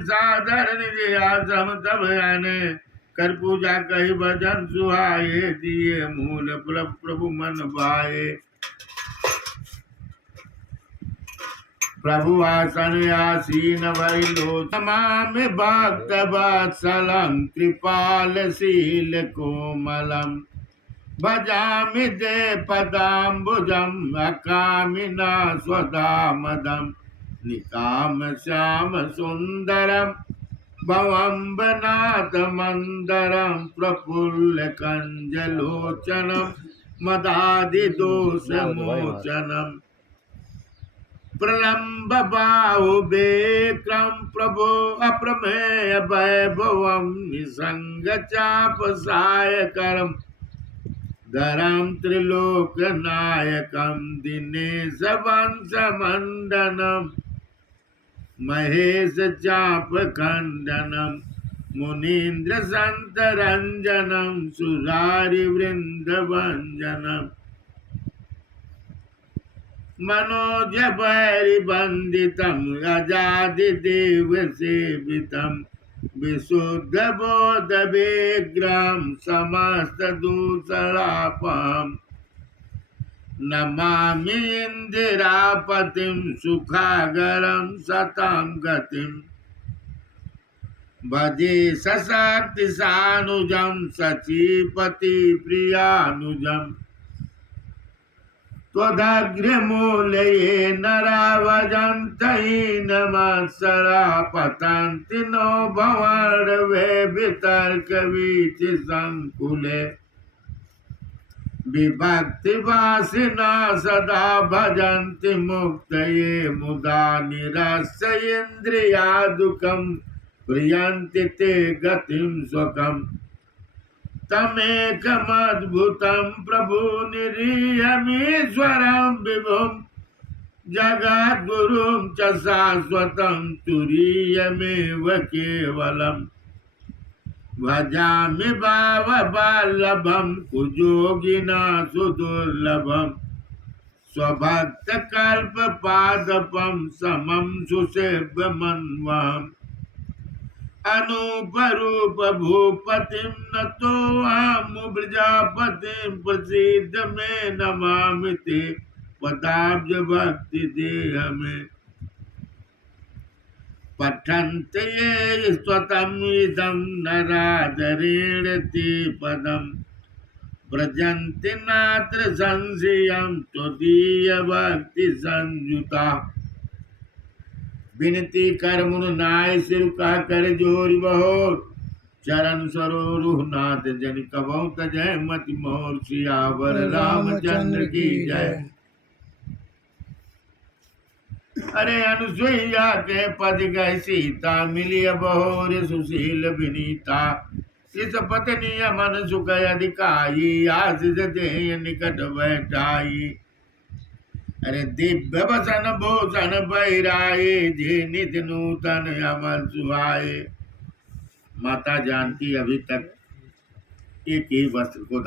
सादर निज आश्रम तब आने, कर पूजा कही भजन सुहाए, दिए मूल प्रभु मन भाए। प्रभु आसन आसीन भई लोचन, नमामि भक्त वत्सलं कृपालशील कोमलम्, भजामि ते पदाम्बुजम् अकामिना स्वदामदम्, निकाम श्याम सुन्दरम् भवम्बनाथ मन्दरम्, प्रफुल्ल कञ्जलोचनम् मदादिदोषमोचनम्, प्रलम्ब बाहुवेक्रं प्रभो अप्रमेय वैभवं, निसंग चाप सायकरं धरं त्रिलोकनायकं, दिनेश वंश मंडनम महेश चाप खंडनम, मुनीन्द्र संत रंजनम सुरारि वृंद भंजनम, मनोज भैरि बंदितम अजादि देव सेवितम, विशुद्ध बोध विग्रहं समस्त दूषणापहम्, नमामि इंदिरापतिं सुखागरं सतां गतिम्, भजे सशक्ति सानुजं सचीपति प्रियानुजम्, त्वदग्र्यमूलये नरा भजन्तहीनमत्सरा, पतन्ति नो भवर्वे वितर्कवीचिसङ्कुले, विभक्तिवासिना सदा भजन्ति मुक्तये, मुदा निरस्य इन्द्रियादुकं प्रियन्ति ते गतिं स्वकम्, तमेकमद्भुतं प्रभु निरीहमीश्वरं विभुं, जगद्गुरुं च शाश्वतं तुरीयमेव केवलम्, भजामि भाववल्लभं कुजोगिना सुदुर्लभं, स्वभक्तकल्पपादपं समं सुसेव्यमन्वहम्, अनूपरूप भूपतिं नतोऽहं प्रजापतिं, प्रसीद मे नमामि ते पदाब्ज भक्ति देह मे, पठन्त ये स्वतम् इदं नरादरेण ते पदम्, व्रजन्ति नात्र संशयं त्वदीय भक्ति संयुता, विनती कर मुन नाय सिर कह कर जोरी बहोर, चरण सरोरुह नाथ जन कबहु तजय मति मोर, सियावर रामचंद्र की जय। अरे अनुसुईया के पद गए सीता, मिली बहोर सुशील विनीता, इस पत्नी मन सुख अधिकाई, आशीष देह निकट बैठाई, अरे दिव्य वसन भूषण बहिराए, जे नित नूतन अमल सुहाए। माता जानकी अभी तक एक ही वस्त्र को